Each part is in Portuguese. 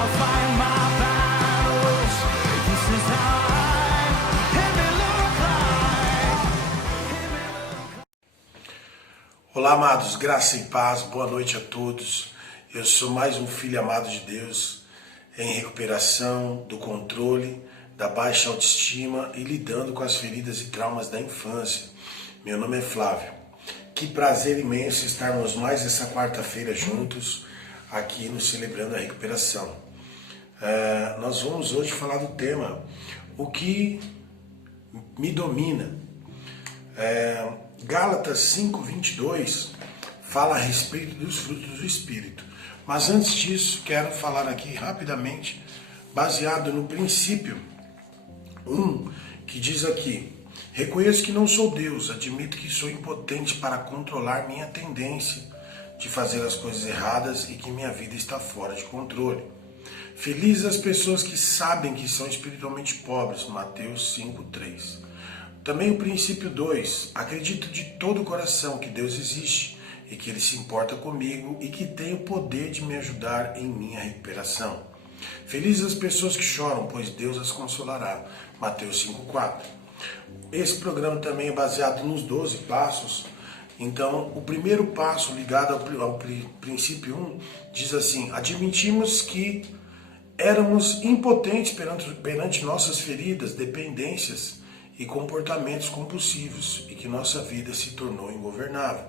I'll fight my battles. This is how hear me look like. Olá, amados, graça e paz, boa noite a todos. Eu sou mais um filho amado de Deus, em recuperação do controle, da baixa autoestima e lidando com as feridas e traumas da infância. Meu nome é Flávio. Que prazer imenso estarmos mais essa quarta-feira juntos, aqui no Celebrando a Recuperação. Nós vamos hoje falar do tema, o que me domina. Gálatas 5:22 fala a respeito dos frutos do Espírito. Mas antes disso, quero falar aqui rapidamente, baseado no princípio 1, que diz aqui: reconheço que não sou Deus, admito que sou impotente para controlar minha tendência de fazer as coisas erradas e que minha vida está fora de controle. Felizes as pessoas que sabem que são espiritualmente pobres, Mateus 5:3. Também o princípio 2, acredito de todo o coração que Deus existe e que Ele se importa comigo e que tem o poder de me ajudar em minha recuperação. Felizes as pessoas que choram, pois Deus as consolará, Mateus 5:4. Esse programa também é baseado nos 12 passos. Então, o primeiro passo ligado ao princípio 1 diz assim: admitimos que éramos impotentes perante nossas feridas, dependências e comportamentos compulsivos e que nossa vida se tornou ingovernável.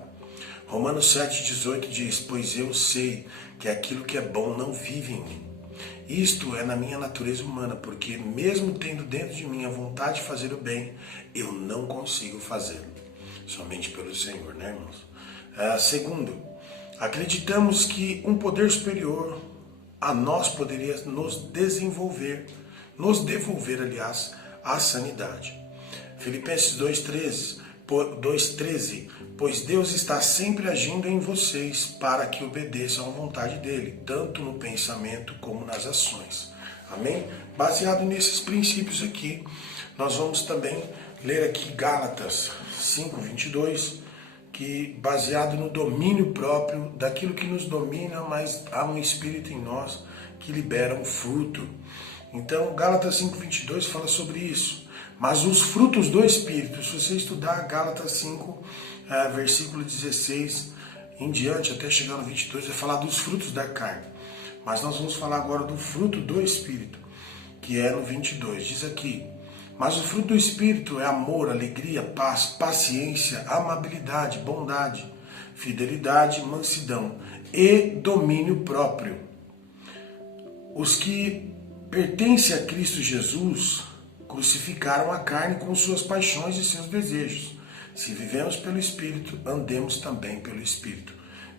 Romanos 7:18 diz: pois eu sei que aquilo que é bom não vive em mim. Isto é na minha natureza humana, porque mesmo tendo dentro de mim a vontade de fazer o bem, eu não consigo fazê-lo. Somente pelo Senhor, né, irmãos? Segundo, acreditamos que um poder superior a nós poderia nos devolver, aliás, a sanidade. Filipenses 2:13, pois Deus está sempre agindo em vocês para que obedeçam à vontade dele, tanto no pensamento como nas ações. Amém? Baseado nesses princípios aqui, nós vamos também ler aqui Gálatas 5:22, que baseado no domínio próprio, daquilo que nos domina, mas há um Espírito em nós que libera um fruto. Então, Gálatas 5:22 fala sobre isso. Mas os frutos do Espírito, se você estudar Gálatas 5, versículo 16 em diante, até chegar no 22, vai falar dos frutos da carne. Mas nós vamos falar agora do fruto do Espírito, que é no 22. Diz aqui: mas o fruto do Espírito é amor, alegria, paz, paciência, amabilidade, bondade, fidelidade, mansidão e domínio próprio. Os que pertencem a Cristo Jesus crucificaram a carne com suas paixões e seus desejos. Se vivemos pelo Espírito, andemos também pelo Espírito.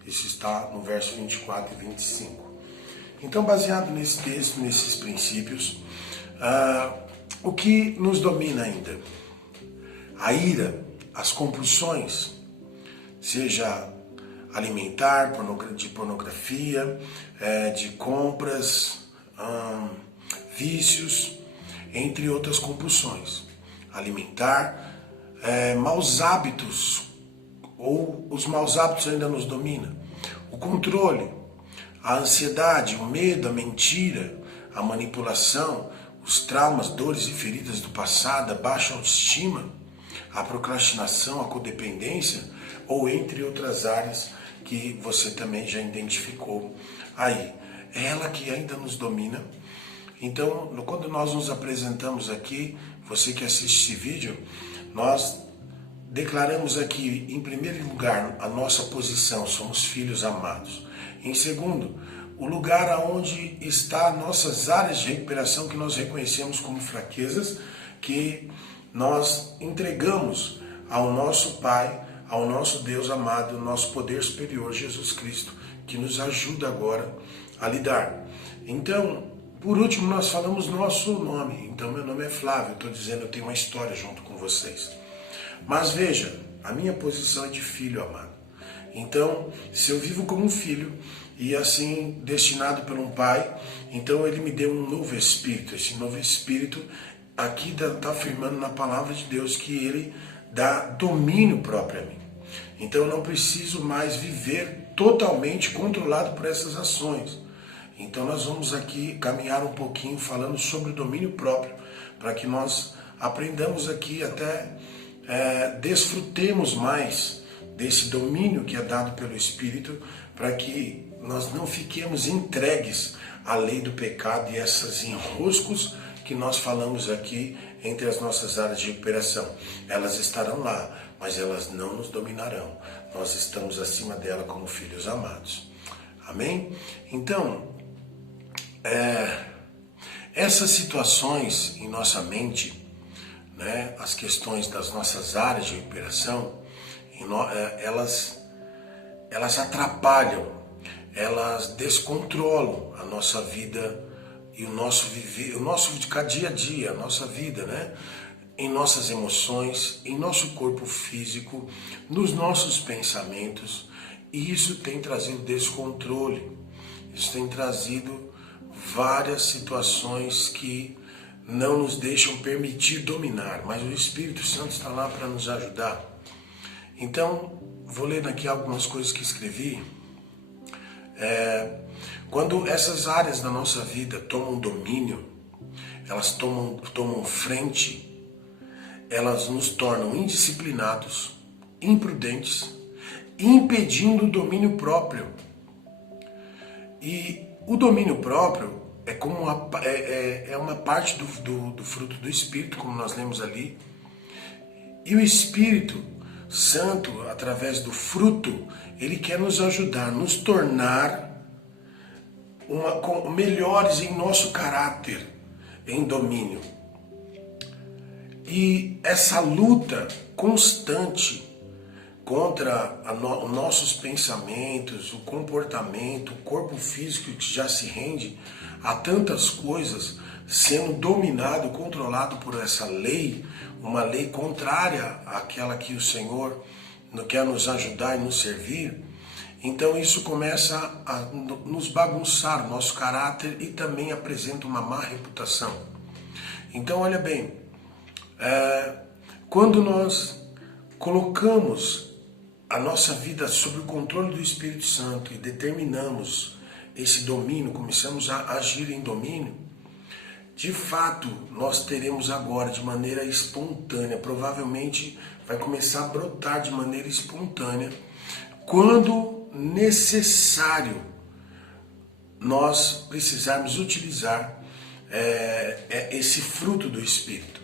Isso está no verso 24 e 25. Então, baseado nesse texto, nesses princípios, o que nos domina ainda? A ira, as compulsões, seja alimentar, de pornografia, de compras, vícios, entre outras compulsões. Alimentar, maus hábitos, ou os maus hábitos ainda nos dominam. O controle, a ansiedade, o medo, a mentira, a manipulação, os traumas, dores e feridas do passado, a baixa autoestima, a procrastinação, a codependência, ou entre outras áreas que você também já identificou aí. É ela que ainda nos domina. Então, quando nós nos apresentamos aqui, você que assiste esse vídeo, nós declaramos aqui, em primeiro lugar, a nossa posição, somos filhos amados. Em segundo, o lugar aonde está nossas áreas de recuperação que nós reconhecemos como fraquezas, que nós entregamos ao nosso Pai, ao nosso Deus amado, nosso poder superior, Jesus Cristo, que nos ajuda agora a lidar. Então, por último, nós falamos nosso nome. Então, meu nome é Flávio, estou dizendo, eu tenho uma história junto com vocês. Mas veja, a minha posição é de filho amado. Então, se eu vivo como um filho e assim destinado por um pai, então ele me deu um novo espírito. Esse novo espírito aqui está afirmando na palavra de Deus que ele dá domínio próprio a mim. Então eu não preciso mais viver totalmente controlado por essas ações. Então nós vamos aqui caminhar um pouquinho falando sobre o domínio próprio, para que nós aprendamos aqui até desfrutemos mais desse domínio que é dado pelo Espírito, para que nós não fiquemos entregues à lei do pecado e esses enroscos que nós falamos aqui entre as nossas áreas de operação. Elas estarão lá, mas elas não nos dominarão. Nós estamos acima dela como filhos amados. Amém? Então, essas situações em nossa mente, né, as questões das nossas áreas de operação, elas atrapalham, elas descontrolam a nossa vida e o nosso viver, o nosso dia a dia, a nossa vida, né? Em nossas emoções, em nosso corpo físico, nos nossos pensamentos, e isso tem trazido descontrole, isso tem trazido várias situações que não nos deixam permitir dominar, mas o Espírito Santo está lá para nos ajudar. Então, vou ler aqui algumas coisas que escrevi. Quando essas áreas da nossa vida tomam domínio, elas tomam frente, elas nos tornam indisciplinados, imprudentes, impedindo o domínio próprio. E o domínio próprio é como uma parte do fruto do Espírito, como nós lemos ali. E o Espírito Santo, através do fruto, ele quer nos ajudar, nos tornar melhores em nosso caráter, em domínio. E essa luta constante contra os nossos pensamentos, o comportamento, o corpo físico que já se rende a tantas coisas, sendo dominado, controlado por essa lei, uma lei contrária àquela que o Senhor quer nos ajudar e nos servir. Então isso começa a nos bagunçar o nosso caráter e também apresenta uma má reputação. Então olha bem, quando nós colocamos a nossa vida sob o controle do Espírito Santo e determinamos esse domínio, começamos a agir em domínio, de fato nós teremos agora de maneira espontânea, provavelmente vai começar a brotar de maneira espontânea, quando necessário nós precisarmos utilizar esse fruto do Espírito,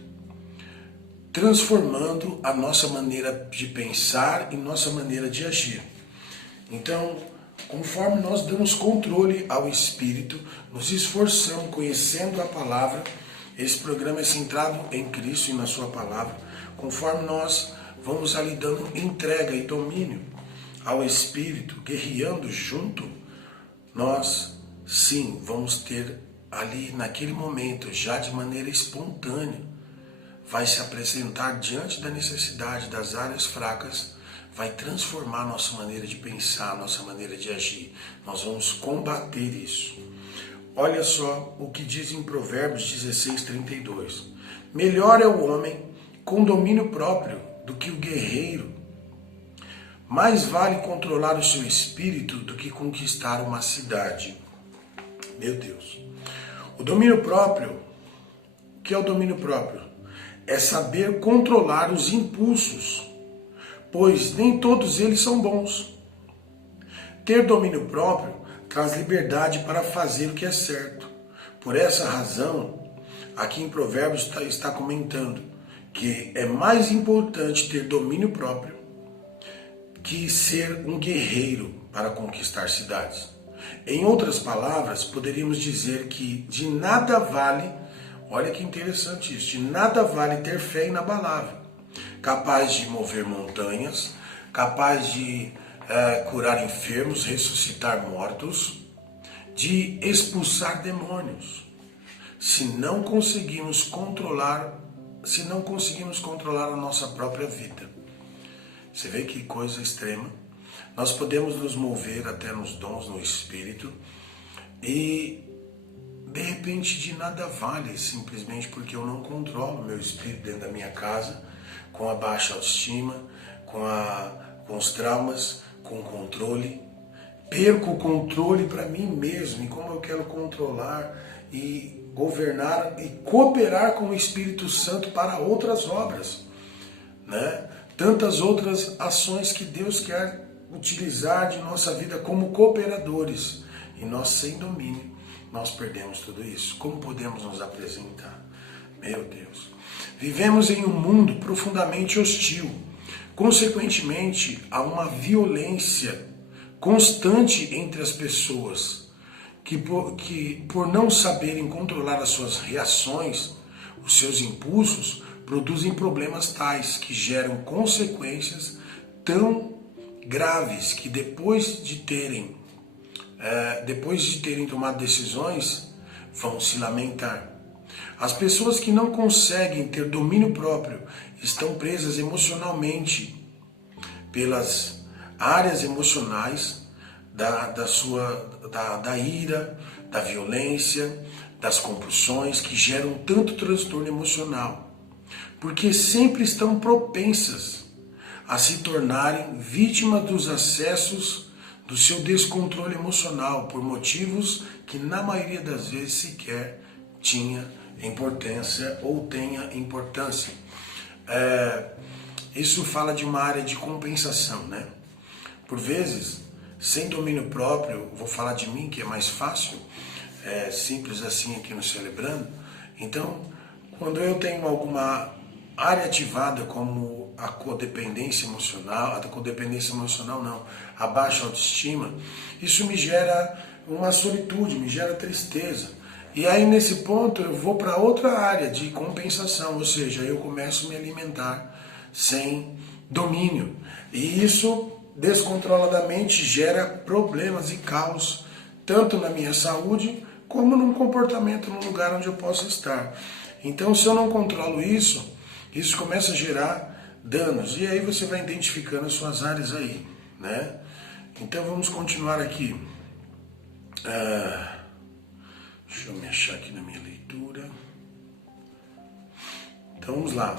transformando a nossa maneira de pensar e nossa maneira de agir. Então, conforme nós damos controle ao Espírito, nos esforçamos, conhecendo a palavra, esse programa é centrado em Cristo e na sua palavra, conforme nós vamos ali dando entrega e domínio ao Espírito, guerreando junto, nós sim vamos ter ali naquele momento, já de maneira espontânea, vai se apresentar diante da necessidade das áreas fracas, vai transformar a nossa maneira de pensar, a nossa maneira de agir. Nós vamos combater isso. Olha só o que diz em Provérbios 16:32. Melhor é o homem com domínio próprio do que o guerreiro. Mais vale controlar o seu espírito do que conquistar uma cidade. Meu Deus. O domínio próprio, o que é o domínio próprio? É saber controlar os impulsos, pois nem todos eles são bons. Ter domínio próprio traz liberdade para fazer o que é certo. Por essa razão, aqui em Provérbios está comentando que é mais importante ter domínio próprio que ser um guerreiro para conquistar cidades. Em outras palavras, poderíamos dizer que de nada vale, olha que interessante isso, de nada vale ter fé inabalável, capaz de mover montanhas, capaz de curar enfermos, ressuscitar mortos, de expulsar demônios, se não conseguimos controlar a nossa própria vida. Você vê que coisa extrema? Nós podemos nos mover até nos dons no Espírito e de repente de nada vale, simplesmente porque eu não controlo o meu espírito dentro da minha casa, com a baixa autoestima, com os traumas, com o controle. perco o controle para mim mesmo e como eu quero controlar e governar e cooperar com o Espírito Santo para outras obras, né? Tantas outras ações que Deus quer utilizar de nossa vida como cooperadores e nós sem domínio, nós perdemos tudo isso. Como podemos nos apresentar? Meu Deus. Vivemos em um mundo profundamente hostil. Consequentemente, há uma violência constante entre as pessoas que por não saberem controlar as suas reações, os seus impulsos, produzem problemas tais que geram consequências tão graves que depois de terem tomado decisões, vão se lamentar. As pessoas que não conseguem ter domínio próprio estão presas emocionalmente pelas áreas emocionais da ira, da violência, das compulsões que geram tanto transtorno emocional, porque sempre estão propensas a se tornarem vítimas dos acessos do seu descontrole emocional por motivos que na maioria das vezes sequer tinha importância ou tenha importância. Isso fala de uma área de compensação, né? Por vezes, sem domínio próprio, vou falar de mim que é mais fácil, simples assim aqui no Celebrando. Então, quando eu tenho alguma área ativada como a codependência emocional, a baixa autoestima, isso me gera uma solitude, me gera tristeza. E aí nesse ponto eu vou para outra área de compensação, ou seja, eu começo a me alimentar sem domínio. E isso descontroladamente gera problemas e caos, tanto na minha saúde como num comportamento no lugar onde eu posso estar. Então, se eu não controlo isso, isso começa a gerar danos. E aí você vai identificando as suas áreas aí, né? Então vamos continuar aqui. Deixa eu me achar aqui na minha leitura. Então vamos lá.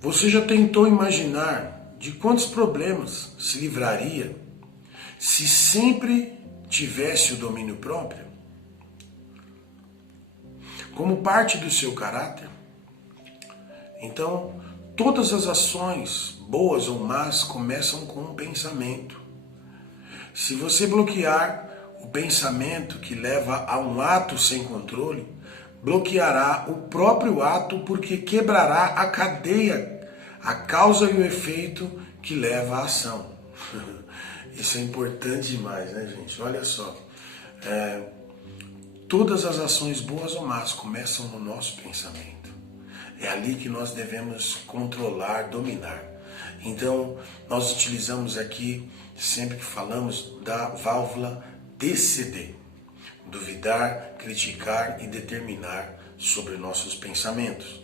Você já tentou imaginar de quantos problemas se livraria se sempre tivesse o domínio próprio? Como parte do seu caráter? Então, todas as ações, boas ou más, começam com um pensamento. Se você bloquear o pensamento que leva a um ato sem controle, bloqueará o próprio ato porque quebrará a cadeia, a causa e o efeito que leva à ação. Isso é importante demais, né, gente? Olha só. Todas as ações boas ou más começam no nosso pensamento. É ali que nós devemos controlar, dominar. Então, nós utilizamos aqui, sempre que falamos, da válvula DCD. Duvidar, criticar e determinar sobre nossos pensamentos.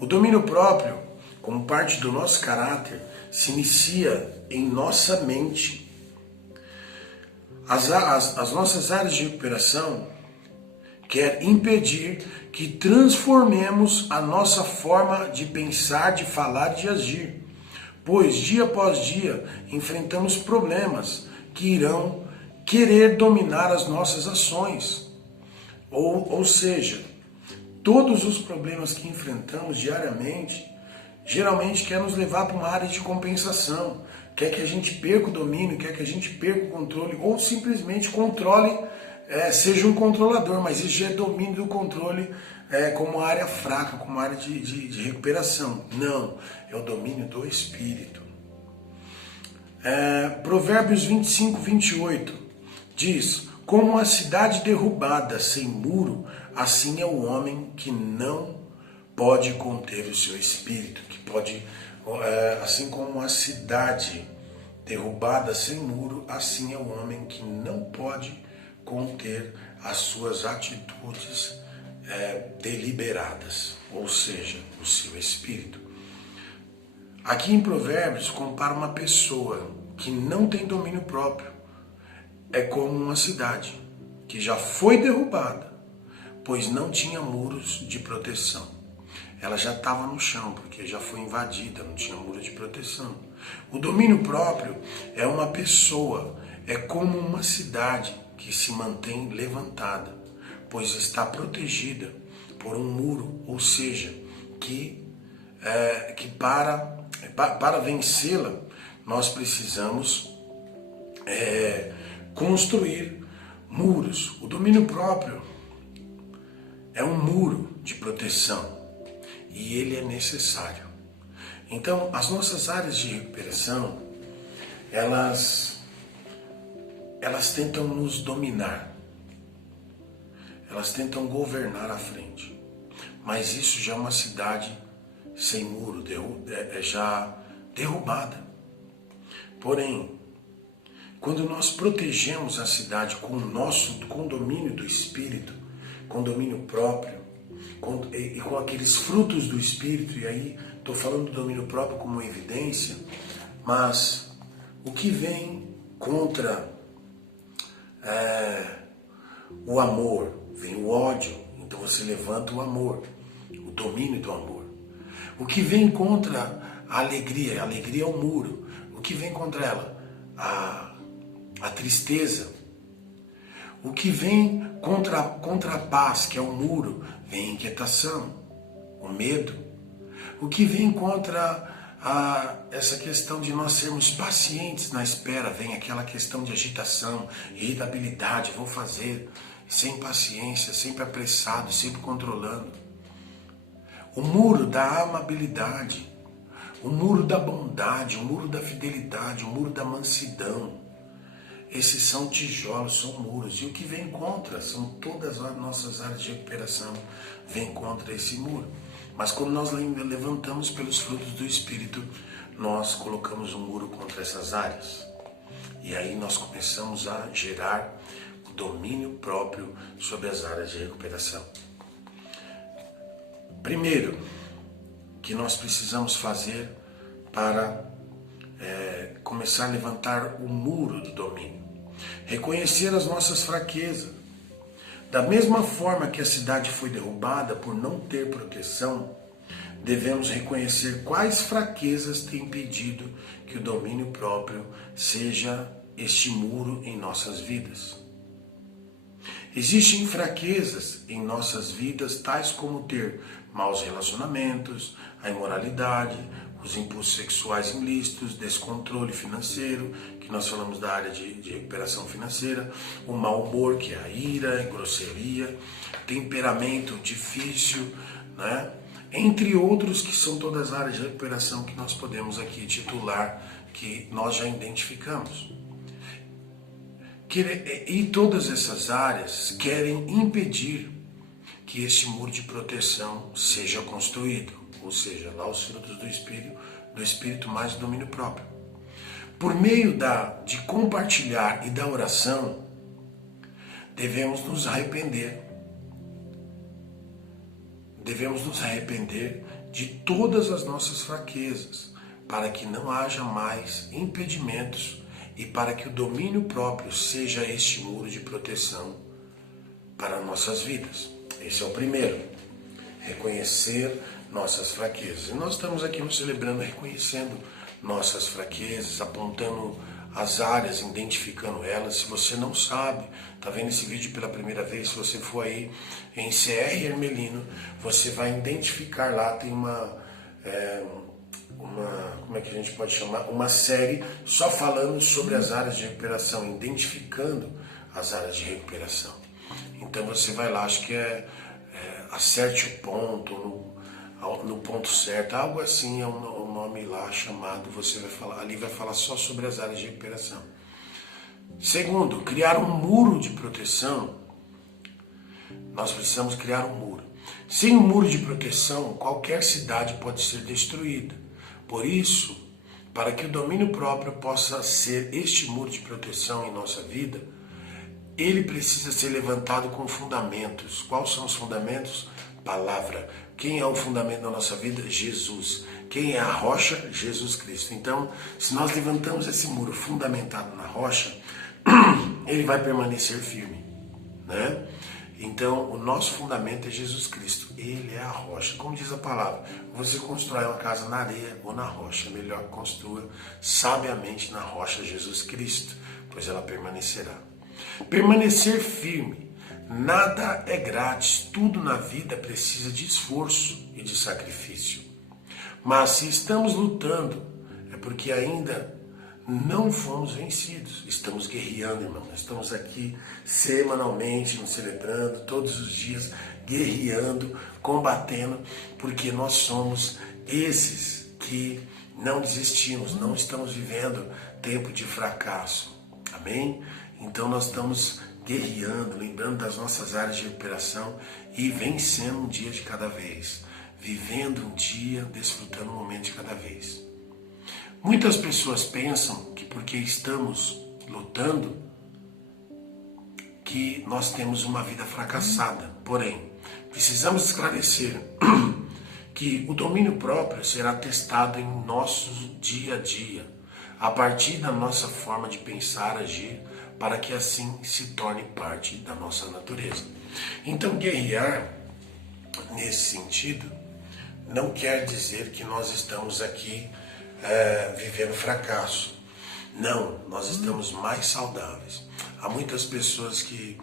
O domínio próprio, como parte do nosso caráter, se inicia em nossa mente. As nossas áreas de recuperação quer impedir que transformemos a nossa forma de pensar, de falar e de agir, pois dia após dia enfrentamos problemas que irão querer dominar as nossas ações. Ou seja, todos os problemas que enfrentamos diariamente, geralmente quer nos levar para uma área de compensação, quer que a gente perca o domínio, quer que a gente perca o controle, ou simplesmente controle, seja um controlador, mas isso já é domínio do controle como área fraca, como área de recuperação. Não, é o domínio do Espírito. Provérbios 25, 28 diz: como a cidade derrubada sem muro, assim é o homem que não pode conter o seu espírito, assim como a cidade derrubada sem muro, assim é o homem que não pode conter as suas atitudes deliberadas, ou seja, o seu espírito. Aqui em Provérbios compara uma pessoa que não tem domínio próprio, é como uma cidade que já foi derrubada, pois não tinha muros de proteção. Ela já estava no chão, porque já foi invadida, não tinha muro de proteção. O domínio próprio é uma pessoa, é como uma cidade que se mantém levantada, pois está protegida por um muro, ou seja, que para vencê-la nós precisamos construir muros. O domínio próprio é um muro de proteção e ele é necessário. Então, as nossas áreas de recuperação, elas tentam nos dominar, elas tentam governar a frente, mas isso já é uma cidade sem muro, já derrubada. Porém, quando nós protegemos a cidade com o domínio do Espírito, com domínio próprio, e com aqueles frutos do Espírito, e aí estou falando do domínio próprio como evidência, mas o que vem contra o amor, vem o ódio, então você levanta o amor, o domínio do amor. O que vem contra a alegria é um muro. O que vem contra ela? A tristeza. O que vem contra a paz, que é o muro, vem a inquietação, o medo. O que vem contra essa questão de nós sermos pacientes na espera, vem aquela questão de agitação, irritabilidade, vou fazer, sem paciência, sempre apressado, sempre controlando. O muro da amabilidade, o muro da bondade, o muro da fidelidade, o muro da mansidão. Esses são tijolos, são muros. E o que vem contra são todas as nossas áreas de recuperação, vem contra esse muro. Mas quando nós levantamos pelos frutos do Espírito, nós colocamos um muro contra essas áreas. E aí nós começamos a gerar o domínio próprio sobre as áreas de recuperação. Primeiro, que nós precisamos fazer para começar a levantar o muro do domínio. Reconhecer as nossas fraquezas. Da mesma forma que a cidade foi derrubada por não ter proteção, devemos reconhecer quais fraquezas têm impedido que o domínio próprio seja este muro em nossas vidas. Existem fraquezas em nossas vidas, tais como ter maus relacionamentos, a imoralidade, os impulsos sexuais ilícitos, descontrole financeiro, que nós falamos da área de recuperação financeira, o mau humor, que é a ira, a grosseria, temperamento difícil, né? Entre outros que são todas as áreas de recuperação que nós podemos aqui titular, que nós já identificamos. E todas essas áreas querem impedir que este muro de proteção seja construído, ou seja, lá os frutos do Espírito mais o domínio próprio. Por meio de compartilhar e da oração, devemos nos arrepender. Devemos nos arrepender de todas as nossas fraquezas, para que não haja mais impedimentos e para que o domínio próprio seja este muro de proteção para nossas vidas. Esse é o primeiro, reconhecer nossas fraquezas. E nós estamos aqui nos celebrando, reconhecendo nossas fraquezas, apontando as áreas, identificando elas. Se você não sabe, está vendo esse vídeo pela primeira vez, se você for aí em CR Hermelino, você vai identificar lá, tem como é que a gente pode chamar? Uma série só falando sobre as áreas de recuperação, identificando as áreas de recuperação. Então você vai lá, acho que acerte o ponto, no ponto certo, algo assim é um nome lá chamado, você vai falar, ali vai falar só sobre as áreas de recuperação. Segundo, criar um muro de proteção. Nós precisamos criar um muro. Sem um muro de proteção, qualquer cidade pode ser destruída. Por isso, para que o domínio próprio possa ser este muro de proteção em nossa vida, ele precisa ser levantado com fundamentos. Quais são os fundamentos? Palavra. Quem é o fundamento da nossa vida? Jesus. Quem é a rocha? Jesus Cristo. Então, se nós levantamos esse muro fundamentado na rocha, ele vai permanecer firme, né? Então, o nosso fundamento é Jesus Cristo. Ele é a rocha. Como diz a palavra, você constrói uma casa na areia ou na rocha. Melhor construa sabiamente na rocha Jesus Cristo. pois ela permanecerá. Permanecer firme. Nada é grátis, tudo na vida precisa de esforço e de sacrifício. Mas se estamos lutando, é porque ainda não fomos vencidos. Estamos guerreando, irmão. Estamos aqui semanalmente nos celebrando, todos os dias, guerreando, combatendo, porque nós somos esses que não desistimos, não estamos vivendo tempo de fracasso. Amém? Então nós estamos guerreando, lembrando das nossas áreas de recuperação e vencendo um dia de cada vez, vivendo um dia, desfrutando um momento de cada vez. Muitas pessoas pensam que porque estamos lutando, que nós temos uma vida fracassada. Porém, precisamos esclarecer que o domínio próprio será testado em nosso dia a dia, a partir da nossa forma de pensar, agir, para que assim se torne parte da nossa natureza. Então, guerrear, nesse sentido, não quer dizer que nós estamos aqui vivendo fracasso. Não, nós estamos mais saudáveis. Há muitas pessoas que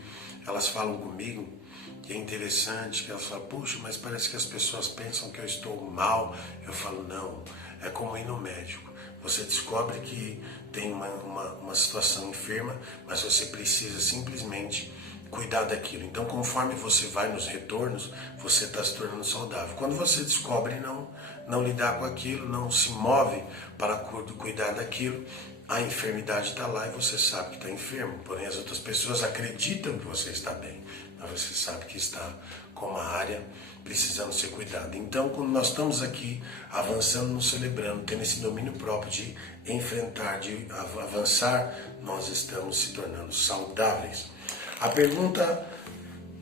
elas falam comigo, que é interessante, que elas falam, puxa, mas parece que as pessoas pensam que eu estou mal. Eu falo, não, é como ir no médico. Você descobre que tem uma situação enferma, mas você precisa simplesmente cuidar daquilo. Então, conforme você vai nos retornos, você está se tornando saudável. Quando você descobre não lidar com aquilo, não se move para cuidar daquilo, a enfermidade está lá e você sabe que está enfermo. Porém, as outras pessoas acreditam que você está bem, mas você sabe que está com uma área precisando ser cuidada. Então, quando nós estamos aqui avançando, nos celebrando, tendo esse domínio próprio de enfrentar, de avançar, nós estamos se tornando saudáveis. A pergunta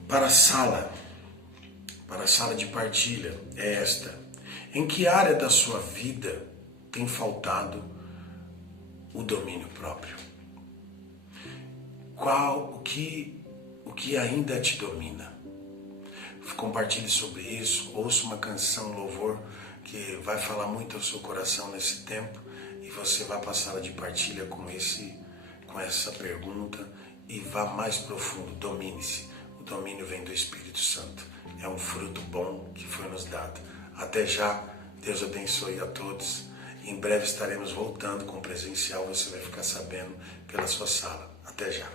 para a sala de partilha é esta: em que área da sua vida tem faltado o domínio próprio? O que ainda te domina? Compartilhe sobre isso, ouça uma canção, louvor, que vai falar muito ao seu coração nesse tempo, e você vai passar de partilha com essa pergunta e vá mais profundo. Domine-se. O domínio vem do Espírito Santo. É um fruto bom que foi nos dado. Até já. Deus abençoe a todos. Em breve estaremos voltando com presencial. Você vai ficar sabendo pela sua sala. Até já.